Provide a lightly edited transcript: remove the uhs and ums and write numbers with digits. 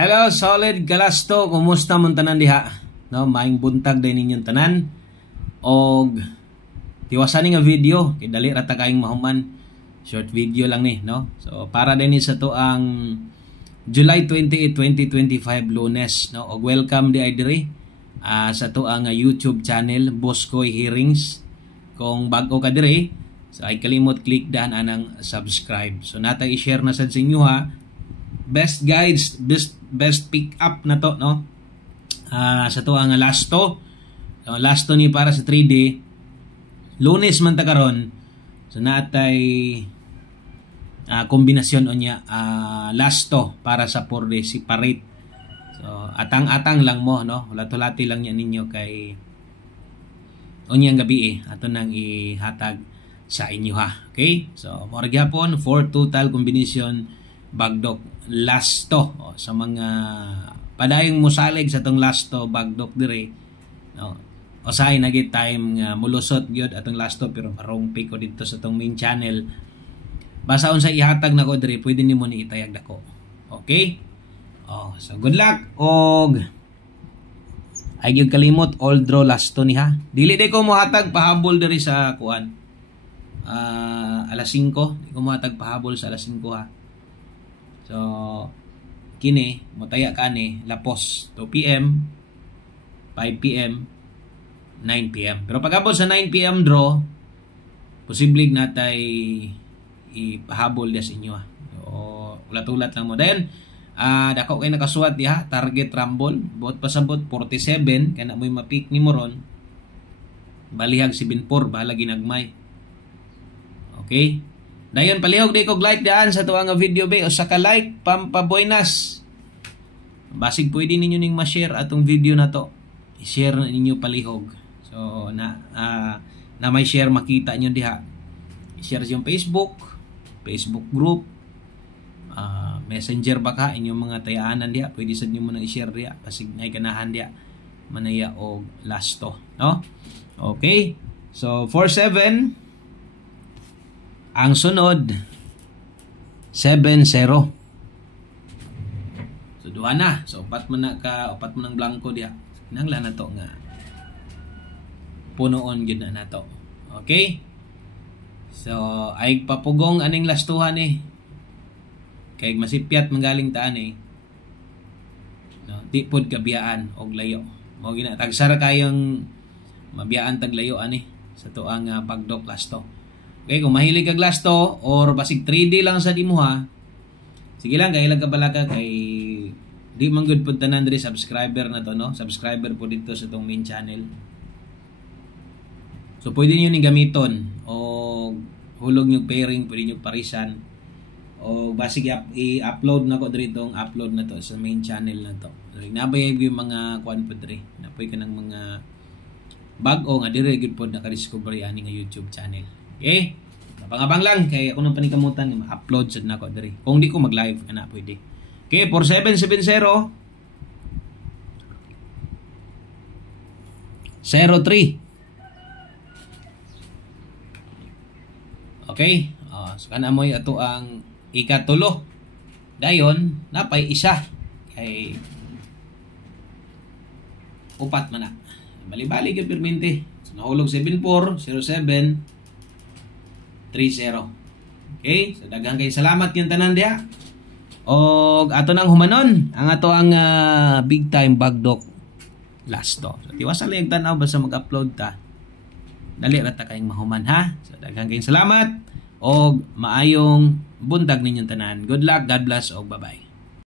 Hello, solid Galasto. Kumusta mong tanan diha? No, maing buntag din ninyong tanan. Og tiwasan nga video kay dali ra ta kaayong mahuman. Short video lang ni, no? So para din sa to ang July 28, 2025 Lunes, no? Og welcome di ay diri sa to ang YouTube channel Boscoy Hearings. Kung bago ka diri, so ay kalimot click dahan anang subscribe. So natay i-share na sad sa inyo ha. Best guides, best pick up na to, no? Sa to ang lasto. So, lasto ni para sa 3D. Lunes man ta karon. So natay kombinasyon unya lasto para sa 4D separate. So atang-atang lang mo, no? Hulat-hulati lang niya ninyo kay unyang gabi ato nang ihatag sa inyo ha. Okay? So mora gyapon for total combination bagdok lasto sa mga padayong musalig sa tong lasto bagdok dire, no? Usahay na gid time nga mulusot gyud atong lasto pero marong pico dito sa tong main channel. Basta unsa ihatag nako dire pwede nimo ni itayag dako. Okay? So good luck og ay gyud kalimot all draw lasto ni ha. Dili day ko mohatag pahabol diri sa kuan. Alas 5, di ko mohatag pahabol sa alas 5 ha. So kini motaya kani lapos 2 PM, 5 PM, 9 PM. Pero pagabot sa 9 PM draw, posible natay ipahabol dia sa inyo ha. So ulat-ulat lang mo. Then dako kay nakasuwat diha target rumble buot pasabot 47 kana mo'y mapik ni moron. Balihag 74 bahala ginagmay. Okay? Dayon palihog di ko like daan sa tuwa nga video be o sa ka-like pampabuenas. Basig pwede ninyo ning ma-share atong video na to. I-share na ninyo palihog. So na may share makita nyo diha. I-share sa yung Facebook group, Messenger baka inyong mga tayaanan diha. Pwede sa inyo mo nang i-share diha. Basig ngay ganahan diha manaya og lasto, no? Okay. So 47 ang sunod 7-0. So duha na. So upat man ng blanco diha. Kinahanglan na to nga punoon gyud na nato. Okay? So ay papugong aning lastuhan kay masipyat manggaling taan no, di pod kabiyaan og layo. Mao gina tagsara kayong mabiyaan tag layo sa tuang pagdok lasto. Okay, kung mahilig kag lasto or basig 3D lang sa dimo ha. Sige lang kay lagabalaga kay di man good pud tanan diri subscriber na to, no? Subscriber po dito sa tong main channel. So pwede niyo ni gamiton o hulog niyo pairing, pwede niyo parisan o basig i-upload na ko diri tong upload na to sa main channel na to. So nabay yung mga kuan pud diri. Napoy ka ng mga bag-o nga diri gid pod naka-discover ani nga YouTube channel. Okay? Napangabang lang kay ako nang panikamutan ma-upload sad nako diri. Kung di ko mag-live ana pwede. Okay, 4770 03. Okay? So kana moy ato ang ikatulo. Dayon napay isa kay upat man na. Bali-bali gyud permente. So nahulog 7407 30. Okay? So daghang kay salamat yung tanan diha. Og ato nang humanon ang ato ang big time bagdok lasto. So tiwasan lang tanaw basta mag-upload ta. Dali ra ta kayong mahuman ha. So daghang kay salamat og maayong buntag ninyong tanan. Good luck, God bless og bye-bye.